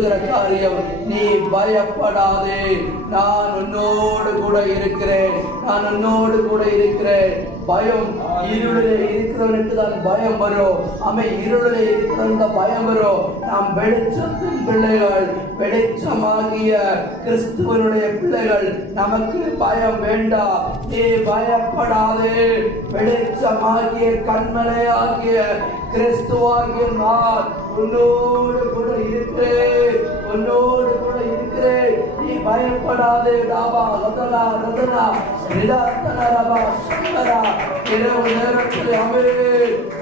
காரியம், நீ பயப்படாதே, நான் உன்னோடு கூட இருக்கிறேன், நான் உன்னோடு கூட இருக்கிறேன். பயம் இருளிலே இருக்கிறவனுக்கு தான் பயம் வரும். இருளிலே இருக்கிறவனுக்கு பயம் வரும். நாம் வெளிச்சத்தின் பிள்ளைகள், வெளிச்சமாகிய கிறிஸ்துவனுடைய பிள்ளைகள், நமக்கு பயம் வேண்டாம். நீ பயப்படாதே, வெளிச்சமாகிய கண்மலையாகிய கிறிஸ்துவாகிய நான் உன்னோடு கூட இருக்கிறேன், உன்னோடு கூட இருக்கிறேன். நீ பயப்படாதே. ராபா ரதனா ரதனா நிதாத்தன ரபா சந்தரா. இரவு நேரத்தில்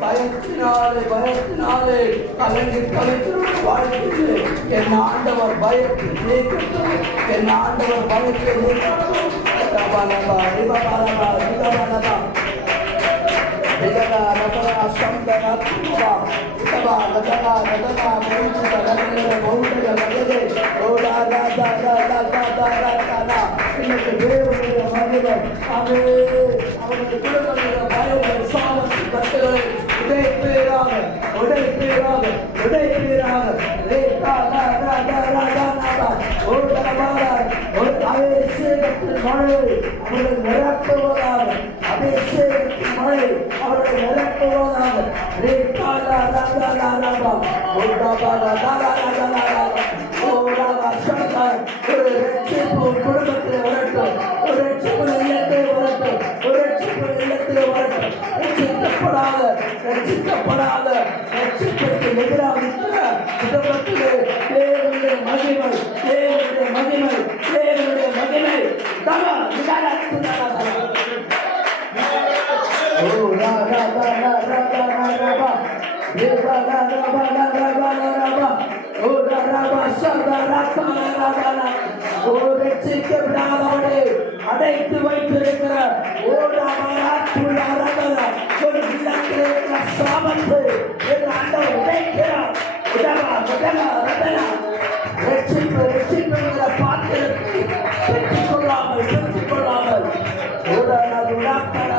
பயத்தினாலே கலங்கி கலைத்து வாழ்க்கையிலே என் ஆண்டவர் பயத்தை நீக்கட்டும், என் ஆண்டவர் பயத்தை நீக்கட்டும். ரபா ரபா ரிபா ரபா ரிபா ரபா இதனா ரபா சந்தரா துபா இதபா ரதனா ரதனா மௌஜித ரதன மௌஜித ரதனே ஓடா ராதா ராதா ராதா ராதா. இன்னைக்கு தேவனுடைய மகிமை அவனுடைய குடும்பங்களுடைய பயங்கள் சாமத்து கட்டுகளை உடைப்பீராக உடைப்பீராக உடைப்பீராக. அபிஷேகத்தின் மழை அவர்களை நிரப்புவதாக, அபிஷேகத்தின் மழை அவர்களை நிரப்புவதாக. ஒரு ரட்சிப்பு குடும்பத்தில் வரட்டும், ஒரு ரட்சிப்பு இல்லத்தில் வரட்டும், ஒரு ரட்சிப்பு இல்லத்தில் வரட்டும். ரட்சிக்கப்படாத ரட்சிப்பிற்கு எதிராக இருக்கிற குடும்பத்திலே தேவனுடைய மகிமை, தேவனுடைய மகிமை, தேவனுடைய மகிமை. அடைத்து வைத்திருக்கிற சாபத்தை